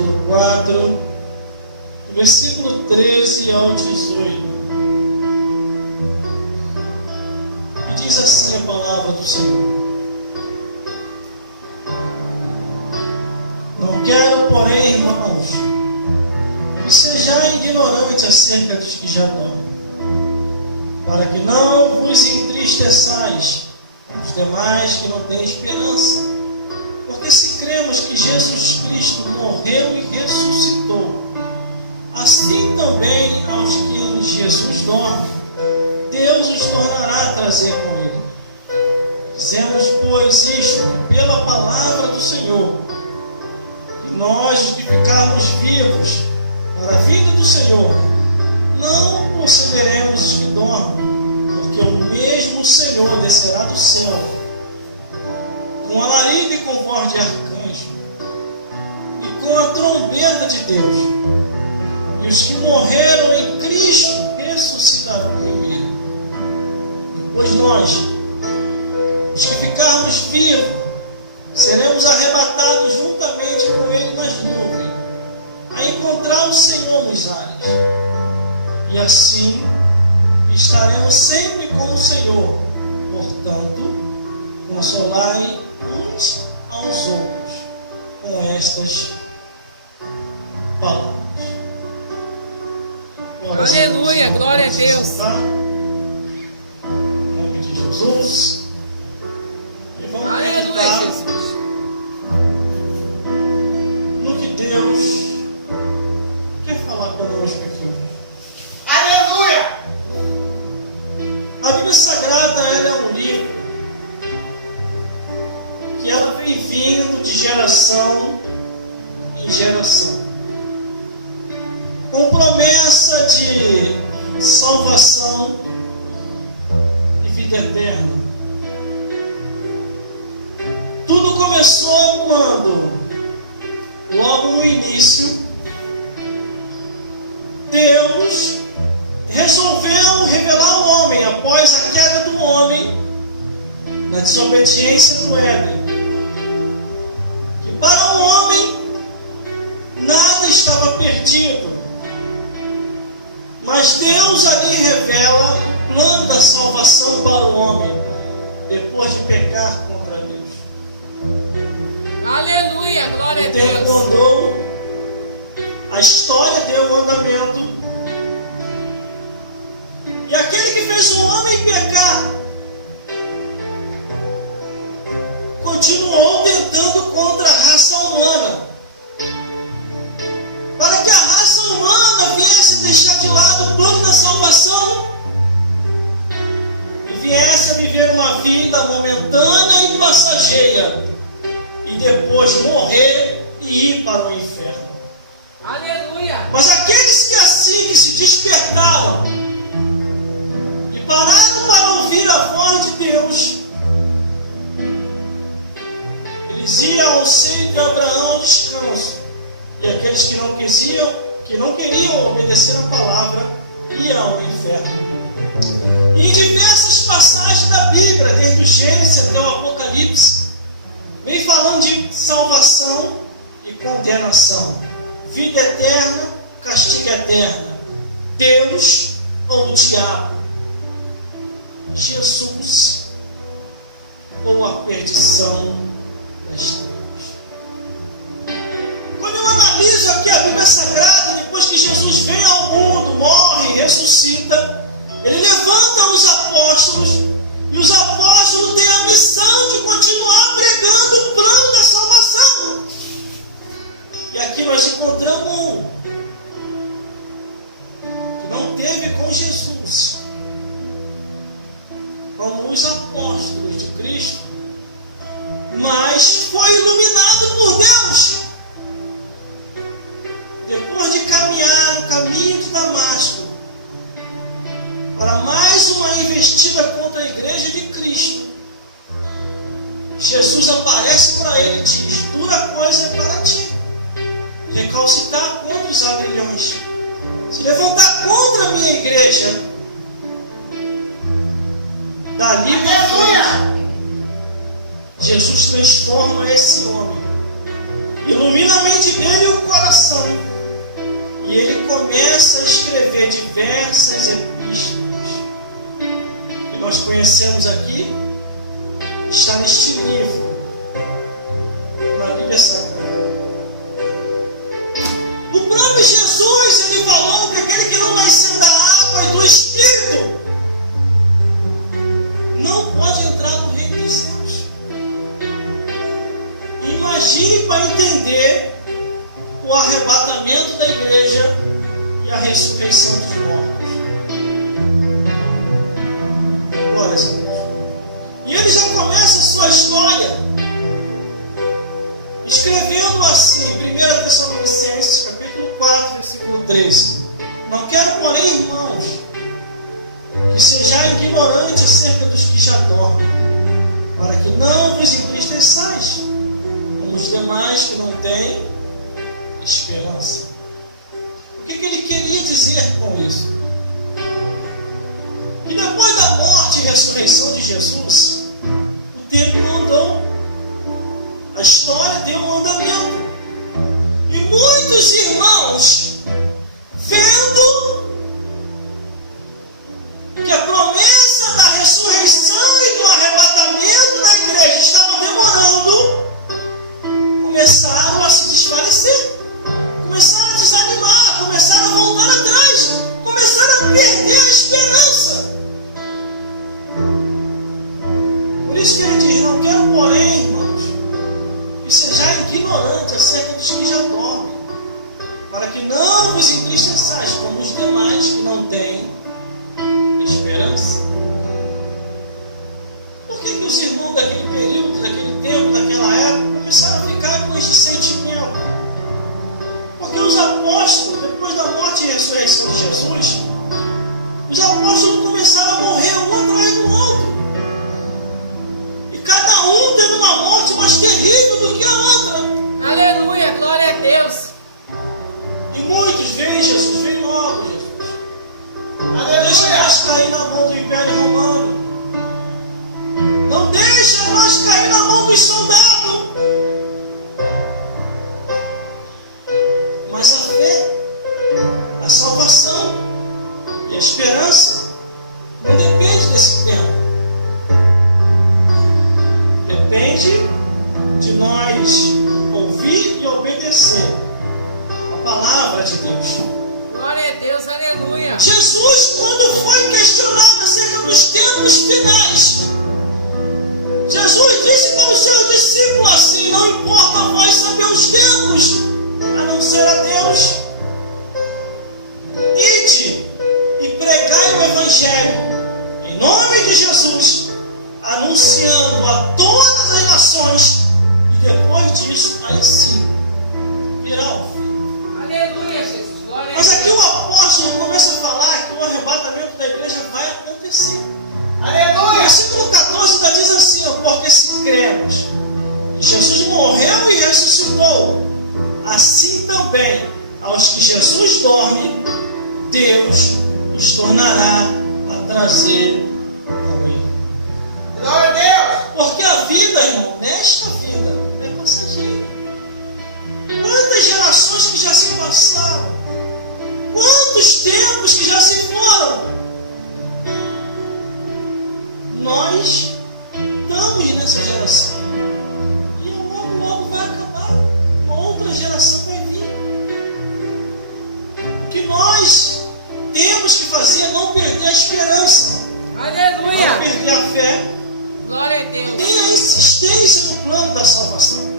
capítulo 4, versículo 13 ao 18. E diz assim a palavra do Senhor: Não quero, porém, irmãos, que sejais ignorantes acerca dos que já dormem, para que não vos entristeçais os demais que não têm esperança. Porque se cremos que Jesus Cristo morreu e ressuscitou, assim também aos que em Jesus dormem, Deus os tornará a trazer com Ele. Dizemos, pois, isto pela palavra do Senhor, que nós, os que ficarmos vivos para a vinda do Senhor, não consideremos os que dormem, porque o mesmo Senhor descerá do céu com alarido e com voz de arcanjo e com a trombeta de Deus, e os que morreram em Cristo ressuscitarão primeiro. Depois nós, os que ficarmos vivos, seremos arrebatados juntamente com Ele nas nuvens, a encontrar o Senhor nos ares. E assim estaremos sempre com o Senhor. Portanto, consolai uns aos outros com estas palavras. Aleluia, glória a Deus. Em nome de Jesus. E vamos Aleluia, Jesus. No que Deus quer falar conosco aqui. Aleluia! A Bíblia Sagrada, ela é um livro que ela vem vindo de geração em geração, com promessa de salvação e vida eterna. Tudo começou quando, logo no início, Deus resolveu revelar ao homem, após a queda do homem, na desobediência do Éden, que para o homem nada estava perdido, mas Deus ali revela o plano da salvação para o homem, depois de pecar contra Deus. Aleluia, glória a O tempo Deus. andou, a história deu andamento, e aquele que fez o homem pecar continuou tentando contra a raça humana, para que a raça humana viesse deixar de lado o plano da salvação e viesse a viver uma vida momentânea e passageira, e depois morrer e ir para o inferno. Aleluia. Mas aqueles que assim que se despertaram e pararam para ouvir a voz de Deus, eles iam ao seio de Abraão ao descanso. E aqueles que não queriam obedecer a palavra, iam ao inferno. E em diversas passagens da Bíblia, desde o Gênesis até o Apocalipse, vem falando de salvação e condenação, vida eterna, castigo eterno, Deus ou o diabo, Jesus ou a perdição das trevas. Quando eu analiso aqui a Bíblia Sagrada, depois que Jesus vem ao mundo, morre, ressuscita, ele levanta os apóstolos, e os apóstolos têm a missão de continuar pregando o plano da salvação. E aqui nós encontramos um que não teve com Jesus, como os apóstolos de Cristo, mas foi iluminado por Deus. Depois de caminhar no caminho de Damasco, para mais uma investida contra a igreja de Cristo, Jesus aparece para ele e diz: dura coisa é para ti recalcitrar contra os aguilhões, se levantar contra a minha igreja. Dali para frente, Jesus transforma esse homem, ilumina a mente dele e o coração diversas epístolas. E nós conhecemos aqui, está neste livro, na Bíblia Sagrada. O próprio Jesus, ele falou que aquele que não nasceu da água e do Espírito não pode entrar no reino dos céus. Imagine para entender o arrebatamento da igreja e a ressurreição dos mortos. Glória a Deus. E ele já começa a sua história escrevendo assim, 1 Tessalonicenses, capítulo 4, versículo 13. Não quero, porém, irmãos, que sejais ignorantes acerca dos que já dormem, para que não vos entristeçais, como os demais que não têm esperança. O que ele queria dizer com isso? Que depois da morte e ressurreição de Jesus, o tempo não andou. A história deu um andamento. E muitos irmãos, vendo que a promessa da ressurreição e do arrebatamento da igreja estava demorando, começaram a se desfalecer, começaram a desanimar, começaram a voltar atrás, começaram a perder a esperança. Por isso que ele diz: não quero, porém, irmãos, que sejais ignorantes acerca dos que já dormem, para que não vos entristeçais como os demais que não têm esperança. Por que os irmãos daquele período, daquele tempo, daquela época, começaram a ficar com este sentimento? Porque os apóstolos, depois da morte e ressurreição de Jesus, os apóstolos começaram a morrer um atrás do outro. E cada um teve uma morte mais terrível do que a outra. Aleluia, glória a Deus. E muitos veem Jesus, vem logo, Jesus. Não deixa nós cair na mão do Império Romano. Não deixa nós cair na mão dos soldados. Mas a fé, a salvação e a esperança não depende desse tempo. Depende de nós ouvir e obedecer a palavra de Deus. Glória a Deus, aleluia. Jesus, quando foi questionado acerca dos tempos finais, Jesus disse para os seus discípulos assim: não importa a vós saber os tempos, a não ser a Deus. Ide e pregai o Evangelho em nome de Jesus, anunciando a todas as nações, e depois disso, aí sim, virá o fim. Aleluia, Jesus, glória a Mas Deus. aqui o apóstolo começa a falar que o arrebatamento da igreja vai acontecer. O Aleluia! versículo 14 ainda diz assim: porque se cremos que Jesus morreu e ressuscitou, assim também aos que Jesus dorme, Deus os tornará a trazer também. Glória a Deus! Porque a vida, irmão, nesta vida, é passageira. Quantas gerações que já se passaram, quantos tempos que já se foram. Nós estamos nessa geração. E logo, logo vai acabar. Uma outra geração vai vir. O que nós temos que fazer é não perder a esperança, Aleluia. não perder a fé, Glória a Deus. tenha insistência no plano da salvação.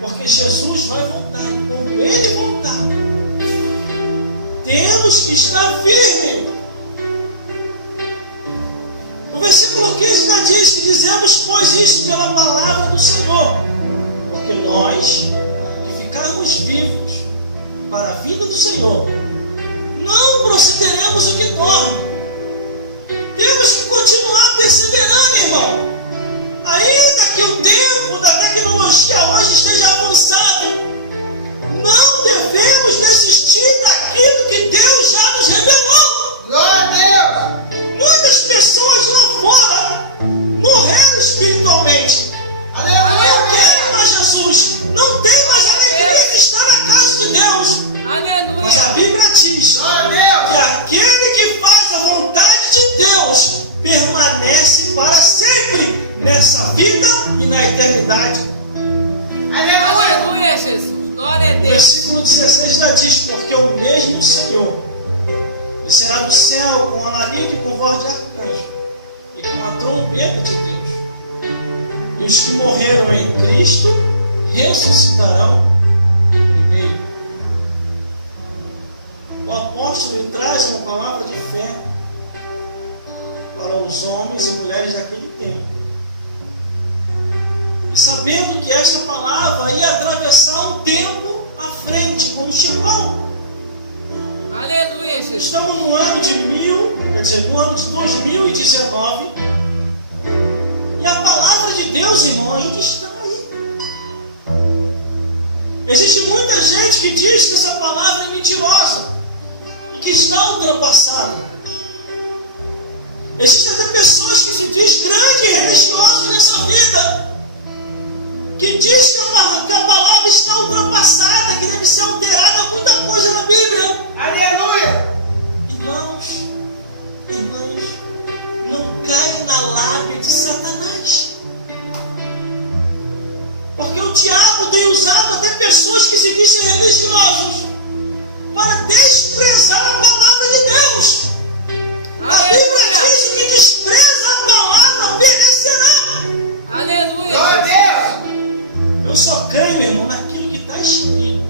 Porque Jesus vai voltar. E quando Ele voltar, temos que estar firmes. O versículo 15 já diz que dizemos, pois, isto pela palavra do Senhor. Porque nós, que ficarmos vivos para a vida do Senhor, não procederemos o que dorme. Temos que continuar perseverando, irmão. Ainda que o tempo da tecnologia hoje esteja avançado, não devemos desistir daquilo que Deus já nos revelou. Glória a Deus! Muitas pessoas lá fora morreram espiritualmente. Aleluia! Não querem mais Jesus. Não tem mais alegria de estar na casa de Deus. Mas Aleluia. a Bíblia diz Glória versículo 16 já diz: porque o mesmo Senhor descerá do céu com alarido e com voz de arcanjo e com a trombeta de Deus. E os que morreram em Cristo ressuscitarão primeiro. O apóstolo traz uma palavra de fé para os homens e mulheres daquele tempo. E sabendo que esta palavra ia atravessar um tempo à frente, como Chicão. Aleluia, Jesus. Estamos no ano no ano de 2019. E a palavra de Deus, irmão, ainda está aí. Existe muita gente que diz que essa palavra é mentirosa e que está ultrapassada. Existem até pessoas que se diz grande e religioso nessa vida, que diz que a palavra está ultrapassada, que deve ser alterada muita coisa na Bíblia. Aleluia. Irmãos, não caia na lábia de Satanás. Porque o diabo tem usado até pessoas que se dizem religiosos para desprezar a palavra de Deus. A Bíblia diz que despreza a palavra perecerá. Aleluia. Glória a Deus. Eu só creio, irmão, naquilo que está escrito.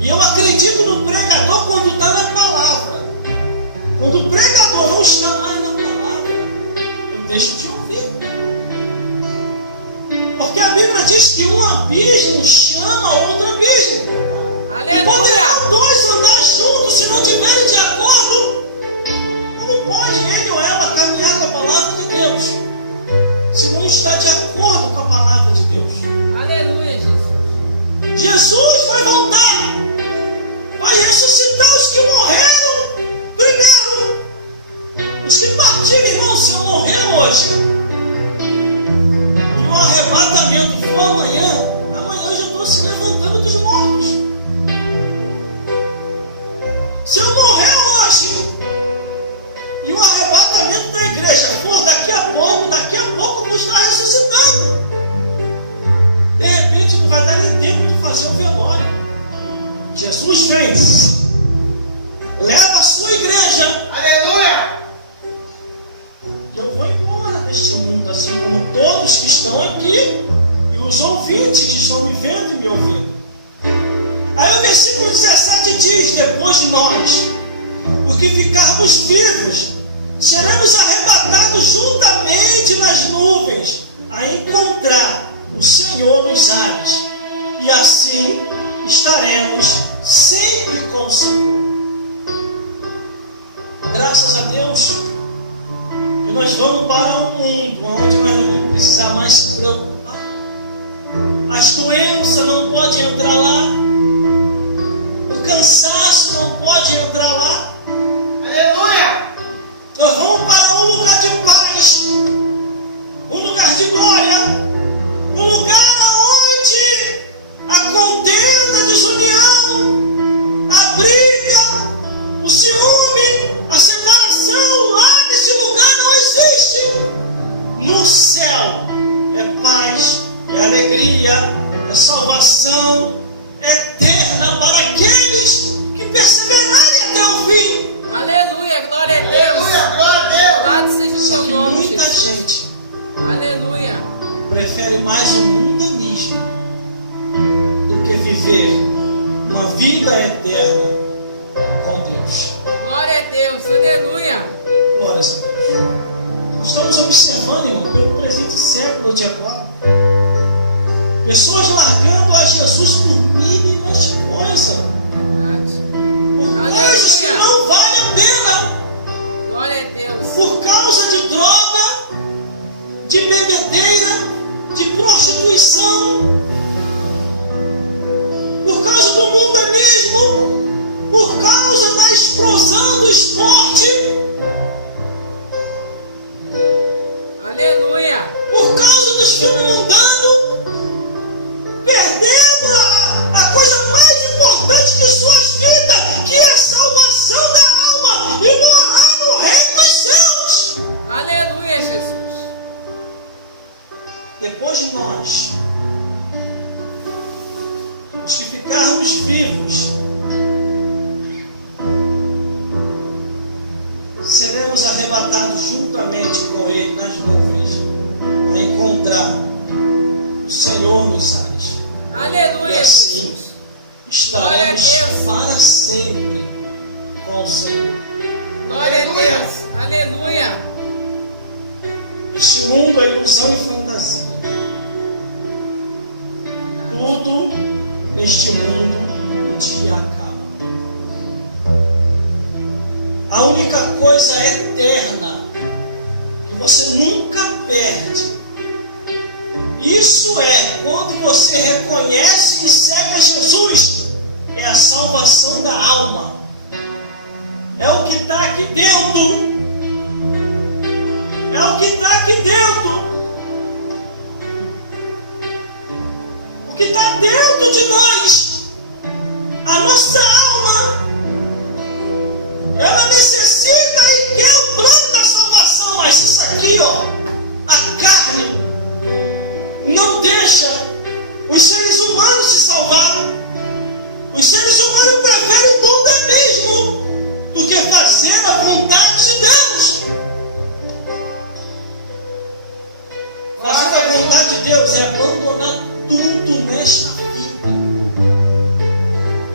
E eu acredito no pregador quando está na palavra. Quando o pregador não está mais na palavra, eu deixo de ouvir. Porque a Bíblia diz que um abismo chama outro abismo. E poderão dois andar juntos se não estiverem de acordo. Como pode ele ou ela caminhar com a palavra de Deus se não está de acordo com a palavra de Deus? Aleluia, Jesus. Jesus vai voltar, vai ressuscitar os que morreram primeiro. Os que partiram, irmão, se eu morrer hoje, e um arrebatamento for amanhã eu já estou se levantando dos mortos. Se eu morrer hoje, e o arrebatamento da igreja for daqui a pouco eu vou estar ressuscitando. De repente não vai dar nem tempo de fazer o velório. Jesus vem, leva a sua igreja. Aleluia. Eu vou embora deste mundo, assim como todos que estão aqui e os ouvintes que estão me vendo e me ouvindo. Aí o versículo 17 diz: depois de nós, porque ficarmos vivos, seremos arrebatados juntamente nas nuvens, a encontrar o Senhor nos ares, e assim estaremos sempre com o Senhor. Graças a Deus que nós vamos para um mundo onde nós não vamos precisar mais se preocupar. As doenças não podem entrar lá, o cansaço não pode entrar lá. Aleluia. Nós vamos para um lugar de paz, um lugar de glória, um lugar onde a contenda, a desunião, a briga, o ciúme, a separação, lá nesse lugar não existe. No céu é paz, é alegria, é salvação eterna para aqueles que perseverarem até o fim. Aleluia, glória a Deus. Aleluia. Glória a Deus. Louvado seja o Só que Senhor, muita Jesus. gente Aleluia. prefere mais o mundanismo do que viver uma vida eterna com Deus. Glória a Deus. Aleluia. Glórias a Deus. Nós estamos observando, irmão, pelo presente século de agora, pessoas largando a Jesus por mínimas coisas, por coisas que não valem a pena, Glória a Deus. por causa de droga, de bebedeira, de prostituição, por causa do mundanismo, por causa da explosão do esporte, Aleluia. por causa dos filmes mundanos, perdendo estivermos vivos, seremos arrebatados juntamente com Ele nas nuvens, a encontrar o Senhor nos ares. E Aleluia. assim estaremos para sempre com o Senhor. Glória a Deus. Aleluia. Este mundo é ilusão e fantasia. Tudo neste mundo um dia acaba. A única coisa eterna que você nunca perde, isso é quando você reconhece e segue a Jesus, é a salvação da alma. É o que está aqui dentro. É o que está aqui dentro. O que está dentro de nós. A nossa alma. Ela necessita e quer o plano da salvação. Mas isso aqui, ó, a carne não deixa os seres humanos se salvar. Os seres humanos preferem o bom mesmo do que fazer a vontade de Deus. Fazer a vontade de Deus é abandonar tudo nesta vida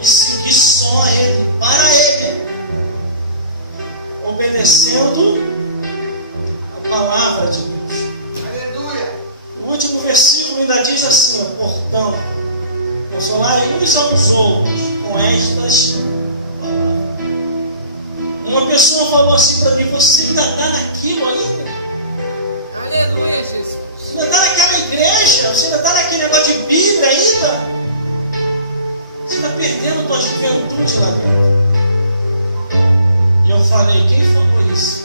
e seguir só a Ele, para Ele, obedecendo a palavra de Deus. Aleluia. O último versículo ainda diz assim, ó, portanto, consolai uns aos outros com estas palavras. Uma pessoa falou assim para mim, você ainda está naquilo ainda? Aleluia, Jesus. Você ainda está naquela igreja? Você ainda está naquele negócio de Bíblia ainda? Você está perdendo a tua juventude lá dentro. E eu falei, quem falou isso?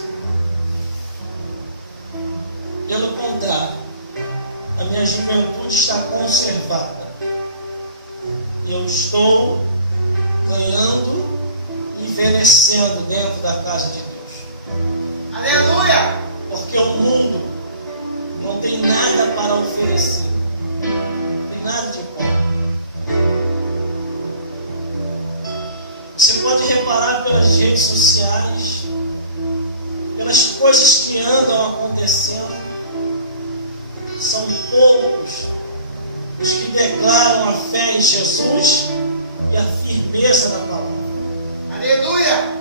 Pelo contrário, a minha juventude está conservada. Eu estou ganhando, envelhecendo dentro da casa de Deus. Aleluia. Porque o mundo não tem nada para oferecer. Não tem nada de bom. Você pode reparar pelas redes sociais, pelas coisas que andam acontecendo. São poucos os que declaram a fé em Jesus e a firmeza na palavra. Aleluia.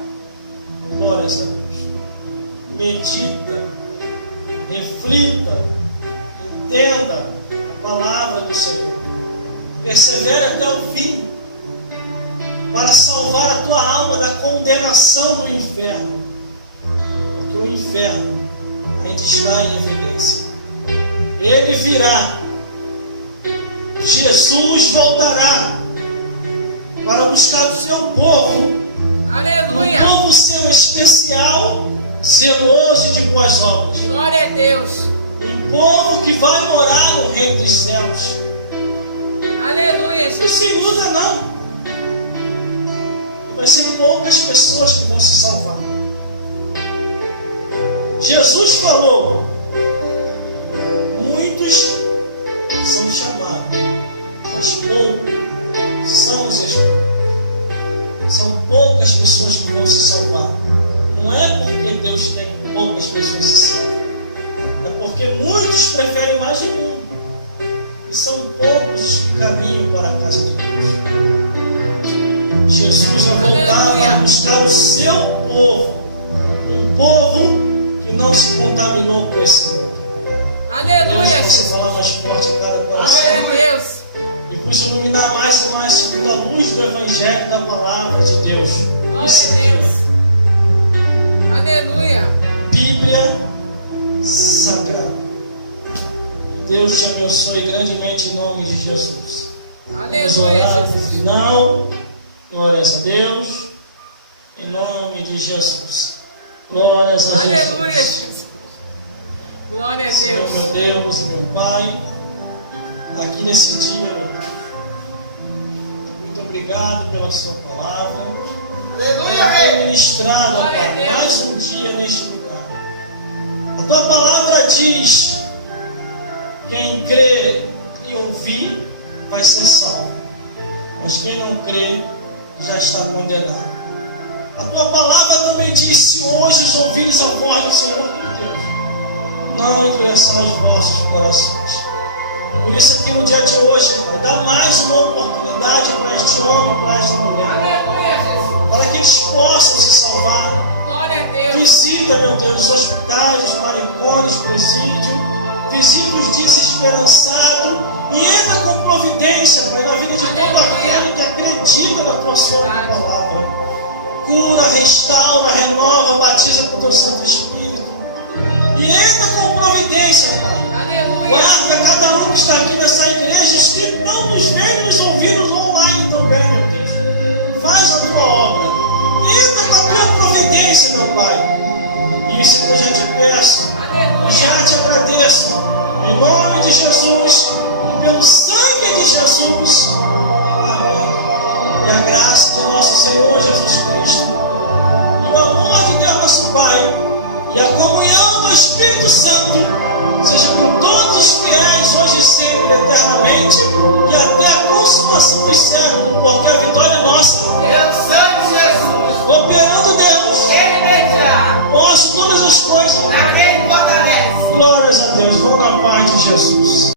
Glórias a Deus. Medita, reflita, entenda a palavra do Senhor. Persevere até o fim, para salvar a tua alma da condenação do inferno. Porque o inferno ainda está em evidência. Ele virá. Jesus voltará para buscar o seu povo. Aleluia. Um povo seu especial, zeloso e de boas obras. Glória a Deus. Um povo que vai morar no reino dos céus. Aleluia, Não Jesus. se iluda não. Vai ser poucas pessoas que vão se salvar. Jesus falou, muitos são chamados, mas poucos são os escolhidos. São poucas pessoas que vão se salvar. Não é porque Deus tem poucas pessoas que se salvam. É porque muitos preferem mais o mundo. E são poucos que caminham para a casa de Deus. Jesus vai voltar para buscar o seu povo. Um povo que não se contaminou com esse mundo. Aleluia. Deus possa falar mais forte em cada coração. Aleluia. E nos iluminar mais e mais segundo a luz do Evangelho e da Palavra de Deus. Isso aqui, ó. Aleluia. Bíblia Sagrada. Deus te abençoe grandemente em nome de Jesus. Vamos orar Aleluia. no final. Glórias a Deus. Em nome de Jesus. Glórias a Aleluia, Jesus. Jesus. Glória a Senhor, meu Deus. Deus, meu Pai, aqui nesse dia, meu Deus. Muito obrigado pela sua palavra. Aleluia, Rei. Ministrada, Glória a Pai, Deus. mais um dia neste lugar. A tua palavra diz: quem crê e ouvir vai ser salvo. mas quem não crê já está condenado. A tua palavra também diz: se hoje os ouvides a voz do Senhor teu Deus, não endureçam os vossos corações. Por isso aqui no dia de hoje, Pai, dá mais uma oportunidade para este homem, para esta mulher, Aleluia, Jesus. para que eles possam se salvar. Glória a Deus. Visita, meu Deus, os hospitais, os manicômios, presídio, visita os desesperançados e entra com providência, Pai, na vida de todo aquele que acredita na tua santa palavra. Cura, restaura, renova, batiza com o teu Santo Espírito e entra com providência, Pai. Aleluia. Guarda cada um que está aqui nessa igreja, os que estão nos vendo, nos ouvindo online também, meu Deus. Faz a tua obra. Entra com a tua providência, meu Pai. Isso que eu já te peço, já te agradeço. Em nome de Jesus, pelo sangue de Jesus. Amém. E a graça de nosso Senhor Jesus Cristo, e o amor de Deus, nosso Pai, e a comunhão do Espírito Santo, seja com